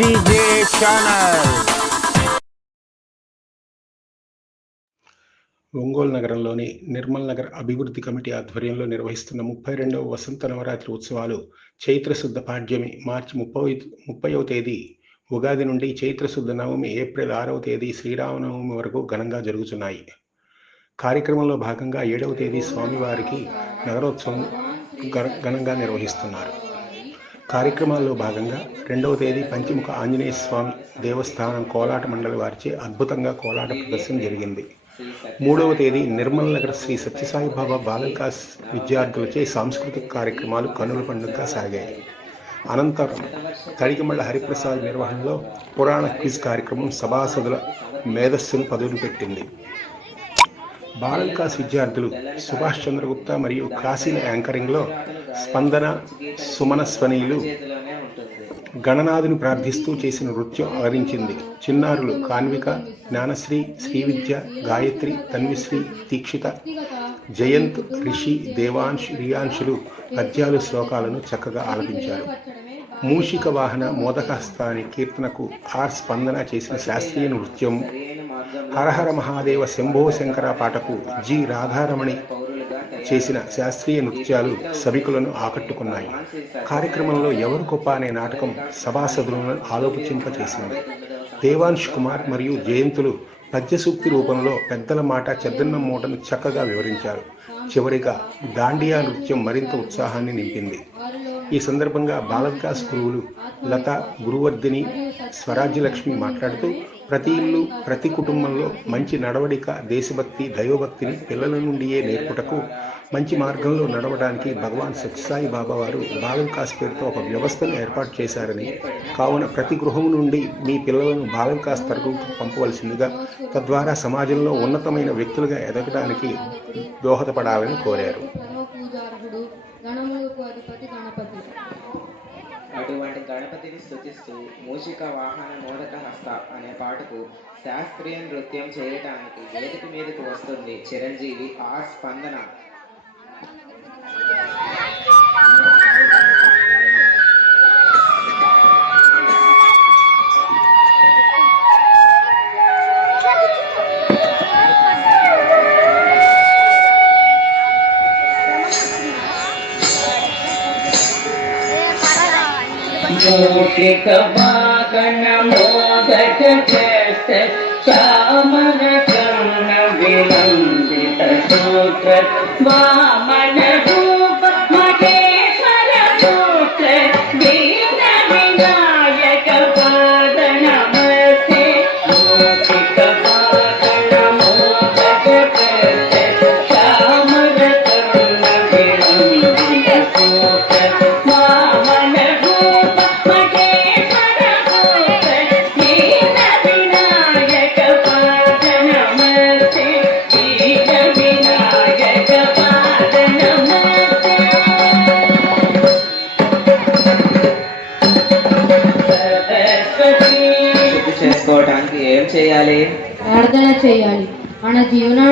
DJ channel Ongole నగరంలోని నిర్మల్ నగర్ అభివృద్ధి committee ఆధ్వర్యంలో నిర్వహిస్తున్న ముప్పై రెండవ వసంత నవరాత్రి ఉత్సవాలు చైత్రశుద్ధ పాడ్యమి మార్చి ముప్పై ముప్పైవ తేదీ ఉగాది నుండి చైత్రశుద్ధ నవమి ఏప్రిల్ ఆరవ తేదీ శ్రీరామనవమి వరకు ఘనంగా జరుగుతున్నాయి. కార్యక్రమంలో భాగంగా ఏడవ తేదీ స్వామివారికి నగరోత్సవం ఘన- ఘనంగా నిర్వహిస్తున్నారు. కార్యక్రమాల్లో భాగంగా రెండవ తేదీ పంచముఖ ఆంజనేయ స్వామి దేవస్థానం కోలాట మండలి వారిచే అద్భుతంగా కోలాట ప్రదర్శన జరిగింది. మూడవ తేదీ నిర్మల్ నగర్ శ్రీ సత్యసాయిబాబా బాలకాస్ విద్యార్థులచే సాంస్కృతిక కార్యక్రమాలు కనుల పండుగగా సాగాయి. అనంతరం తడికమళ్ళ హరిప్రసాద్ నిర్వహణలో పురాణ క్విజ్ కార్యక్రమం సభాసదుల మేధస్సును పదులు పెట్టింది. బాలవికాస్ విద్యార్థులు సుభాష్ చంద్రగుప్త మరియు కాశీల యాంకరింగ్లో స్పందన సుమనస్వనీయులు గణనాథుని ప్రార్థిస్తూ చేసిన నృత్యం అలరించింది చిన్నారులు కాన్విక జ్ఞానశ్రీ శ్రీవిద్య గాయత్రి తన్విశ్రీ దీక్షిత జయంత్ రిషి దేవాంశ్ రియాంశులు పద్యాలు శ్లోకాలను చక్కగా ఆలపించారు. మూషిక వాహన మోదకస్థాని కీర్తనకు ఆర్ స్పందన చేసిన శాస్త్రీయ నృత్యం హరహర మహాదేవ శంభో శంకర పాటకు జి. రాధారమణి చేసిన శాస్త్రీయ నృత్యాలు సభికులను ఆకట్టుకున్నాయి. కార్యక్రమంలో ఎవరు గొప్ప అనే నాటకం సభాసదులను ఆలోచింపచేసింది దేవాంశ్ కుమార్ మరియు జయంతులు పద్యసూక్తి రూపంలో పెద్దల మాట చెద్దన్న మూటను చక్కగా వివరించారు. చివరిగా దాండియా నృత్యం మరింత ఉత్సాహాన్ని నింపింది. ఈ సందర్భంగా బాలవికాస్ గురువులు లత గురువర్ధిని స్వరాజ్యలక్ష్మి మాట్లాడుతూ ప్రతి ఇల్లు ప్రతి కుటుంబంలో మంచి నడవడిక దేశభక్తి దైవభక్తిని పిల్లల నుండియే నేర్పుటకు మంచి మార్గంలో నడవడానికి భగవాన్ సత్యసాయి బాబా వారు బాలవికాస్ పేరుతో ఒక వ్యవస్థను ఏర్పాటు చేశారని కావున ప్రతి గృహం నుండి మీ పిల్లలను బాలవికాస్ తరగతికి పంపవలసిందిగా తద్వారా సమాజంలో ఉన్నతమైన వ్యక్తులుగా ఎదగడానికి దోహదపడాలని కోరారు. అటువంటి గణపతిని స్థుతిస్తూ మూషిక వాహన మోదక హస్త అనే పాటకు శాస్త్రీయ నృత్యం చేయటానికి వేదిక మీదకు వస్తుంది చిరంజీవి ఆర్ స్పందన.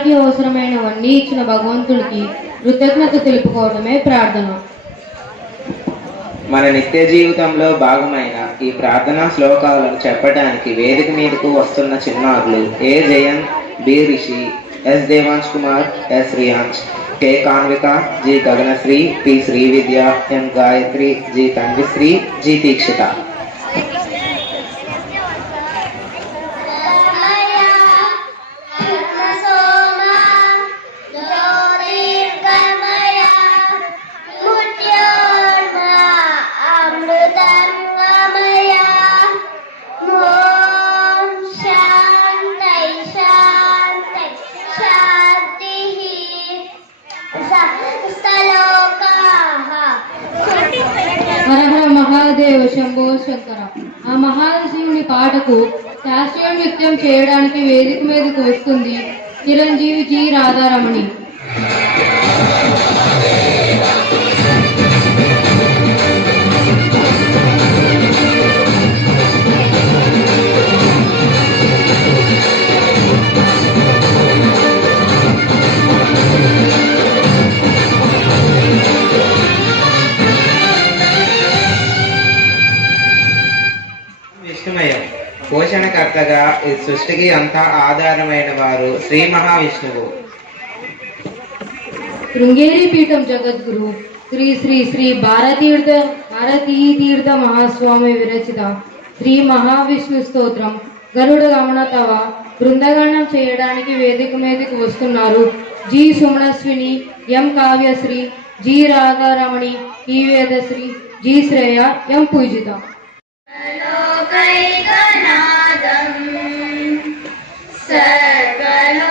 జీవనానికి అవసరమైనవన్నీ ఇచ్చిన భగవంతుడికి కృతజ్ఞత తెలుపుకోవడమే ప్రార్థన. మన నిత్య జీవితంలో భాగమైన ఈ ప్రార్థనా శ్లోకాలను చెప్పడానికి వేదిక మీదకు వస్తున్న చిన్నారులు A Jayanth B Rishi S Devansh Kumar S Riyansh K Kanvika G Gaganasri P Srividya M Gayatri G Tanvisri G Deekshitha. Mahadeva Shambho Shankara. ఆ మహాశివుని పాటకు శాస్త్రీయ నృత్యం చేయడానికి వేదిక మీదకు వస్తుంది. చిరంజీవి జీ రాధారమణి. చెప్పగా ఈ సృష్టికి అంతా ఆధారమైన వారు శ్రీ మహావిష్ణువు. శృంగేరి పీఠం జగద్గురు. శ్రీ శ్రీ శ్రీ భారతీర్థ భారతీ తీర్థ మహాస్వామి విరచిత శ్రీ మహావిష్ణు స్తోత్రం. గరుడ గమన తవ బృందగానం చేయడానికి వేదిక మీదకి వస్తున్నారు. G Sumanaswini M Kavyasri G Radharamani E Vedasri G Shreya M Pujitha. लोकैकनादम् सर्वलो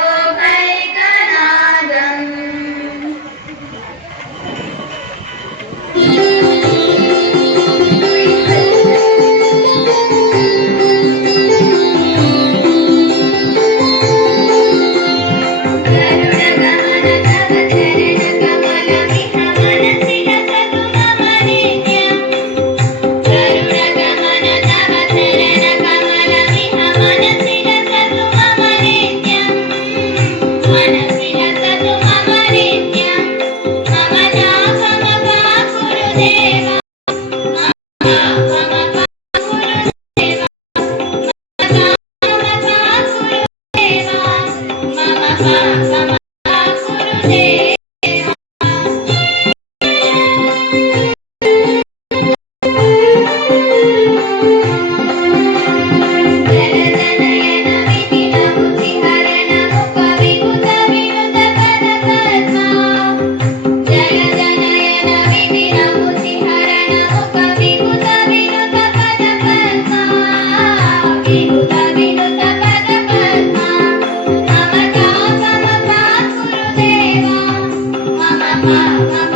ఒకే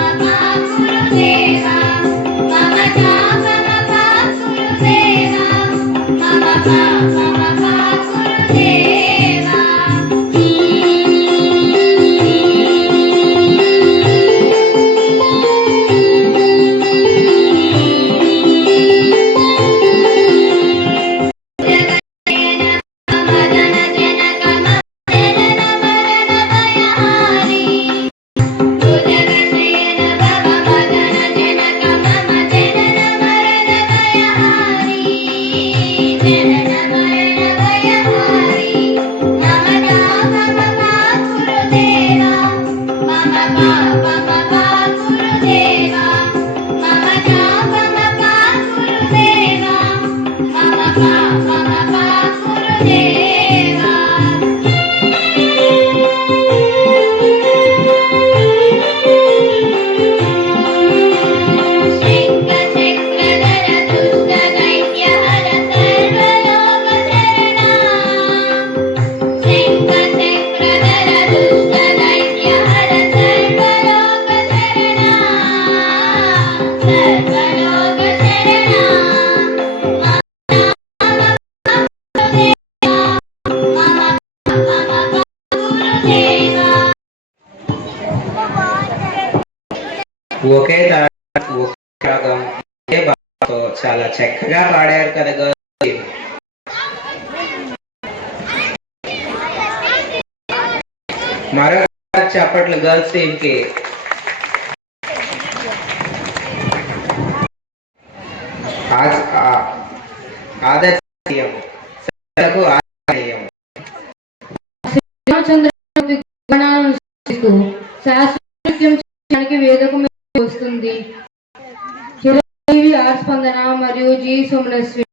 చాలా చక్కగా పాడారు కదా మరో చప్పట్లు గర్ల్స్ టీమ్కి ఆచ- ఆ- చేయడానికి వస్తుంది. చిరంజీవి స్పందన మరియు జీ సుమనస్వి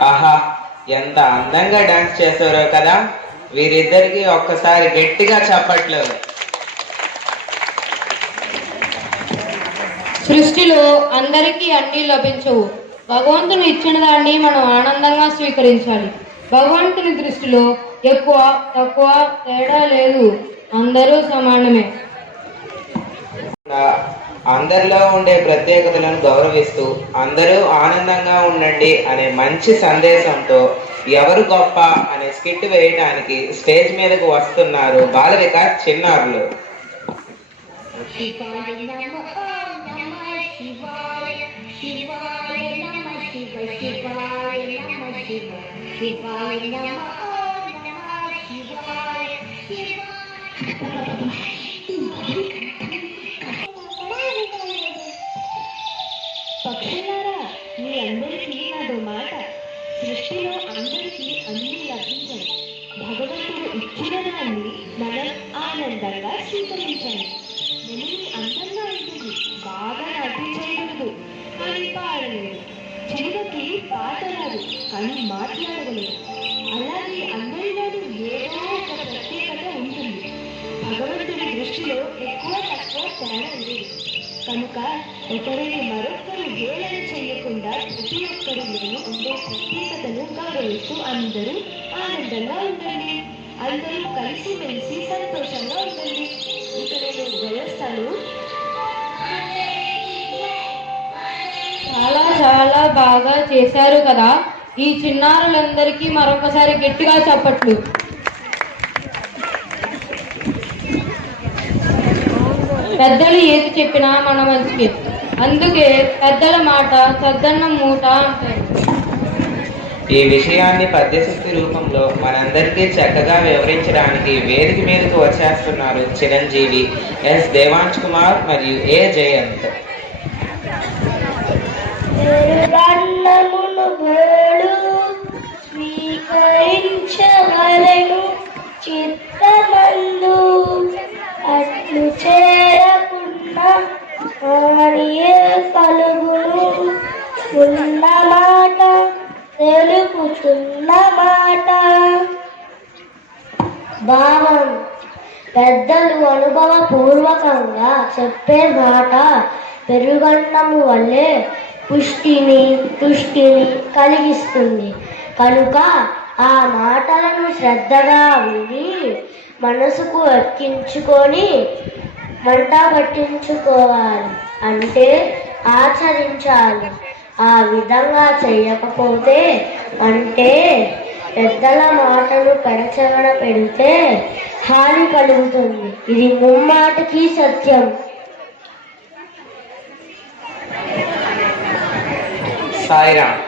ఆహా ఎంత అందంగా డాన్స్ చేశారో కదా. వీరిద్దరికి ఒక్కసారి గట్టిగా చప్పట్లు సృష్టిలో అందరికీ అన్నీ లభించవు. భగవంతుని ఇచ్చిన దాన్ని మనం ఆనందంగా స్వీకరించాలి. భగవంతుని దృష్టిలో ఎక్కువ తక్కువ తేడా లేదు. అందరూ సమానమే. అందరిలో ఉండే ప్రత్యేకతలను గౌరవిస్తూ అందరూ ఆనందంగా ఉండండి అనే మంచి సందేశంతో ఎవరు గొప్ప అనే స్కిట్ వేయడానికి స్టేజ్ మీదకు వస్తున్నారు బాల వికాస్ చిన్నారులు పక్షులారా అందరికీ నాదో మాట. సృష్టిలో అందరికీ అన్ని లభించాయి భగవంతుడు ఇచ్చిన దాన్ని మనం ఆనందంగా స్వీకరించాలి నెమిలి అందంగా ఉంటుంది బాగా నవ్వి చేయగలదు పాడలేదు చిలుకకి పాట రాదు. కానీ మాట్లాడగలేదు అలాగే అందరిలోనూ ఏదో ఒక ప్రత్యేకత ఉంటుంది. భగవంతుడి దృష్టిలో ఎక్కువ తక్కువ తేడా లేదు. కనుక ఒకరిని మరొకరు వేలన కాకుండా ప్రతి ఒక్కరిలోనూ ఉండే ప్రత్యేకతను గౌరవిస్తూ అందరూ ఆనందంగా ఉండండి. అందరూ కలిసిమెలిసి సంతోషంగా ఉండండి. ఇక నేను వెళ్ళొస్తాను చాలా చాలా బాగా చేశారు కదా. ఈ చిన్నారులందరికీ మరొకసారి గట్టిగా చప్పట్లు. పెద్దలు ఏది చెప్పినా మన మంచికి అందుకే పెద్దల మాట సద్దన్నం మూట అంటారు. ఈ విషయాన్ని పద్యశక్తి రూపంలో మనందరికీ చక్కగా వివరించడానికి వేదిక మీదకు వచ్చేస్తున్నారు చిరంజీవి ఎస్ దేవాంశ్ కుమార్ మరియు ఏ జయంత్. స్వీకరించవలను చిత్తమందు పెద్దలు అనుభవపూర్వకంగా చెప్పే మాట పెరుగన్నము వల్లే పుష్టిని తుష్టిని కలిగిస్తుంది. కనుక ఆ మాటలను శ్రద్ధగా విని మనసుకు ఎక్కించుకొని మంట పట్టించుకోవాలి. అంటే ఆచరించాలి. ఆ విధంగా చేయకపోతే అంటే పెద్దల మాటను పెడచగడ పెడితే హాని కలుగుతుంది. ఇది ముమ్మాటికి సత్యం. సాయిరామ్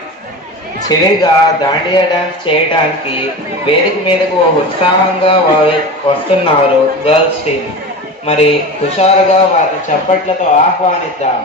చివరిగా దాండియా డాన్స్ చేయడానికి వేదిక మీదకు ఓ ఉత్సాహంగా వస్తున్నారు గర్ల్స్ టీమ్. మరి హుషారుగా వారి చప్పట్లతో ఆహ్వానిద్దాం.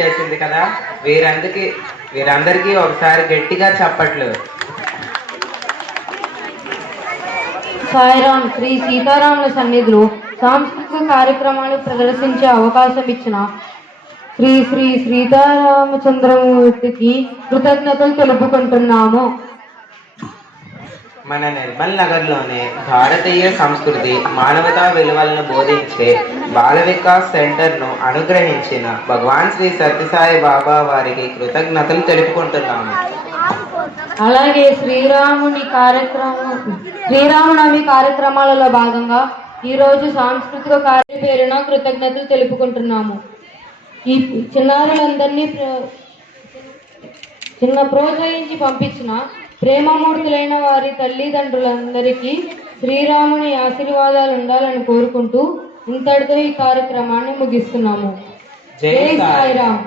చేసింది కదా. వీరందరికీ వీరందరికీ ఒకసారి గట్టిగా చప్పట్లు. సాయిరాం శ్రీ సీతారాముల సన్నిధిలో సాంస్కృతిక కార్యక్రమాలు ప్రదర్శించే అవకాశం ఇచ్చిన శ్రీ శ్రీ సీతారామచంద్రమూర్తికి కృతజ్ఞతలు తెలుపుకుంటున్నాము. మన నిర్మల్ నగర్లోనే భారతీయ సంస్కృతి మానవతా విలువలను బోధించే బాల వికాస్ సెంటర్ను అనుగ్రహించిన భగవాన్ శ్రీ సత్యసాయి బాబా వారికి కృతజ్ఞతలు తెలుపుకుంటున్నాము. అలాగే శ్రీరాముని కార్యక్రమం శ్రీరామనవమి కార్యక్రమాలలో భాగంగా ఈరోజు సాంస్కృతిక కార్య పేరున కృతజ్ఞతలు తెలుపుకుంటున్నాము. ఈ చిన్నారులందరినీ చిన్న ప్రోత్సహించి పంపించిన ప్రేమమూర్తులైన వారి తల్లిదండ్రులందరికీ శ్రీరాముని ఆశీర్వాదాలు ఉండాలని కోరుకుంటూ ఇంతటితో ఈ కార్యక్రమాన్ని ముగిస్తున్నాము. జై జై సాయి సాయిరామ్.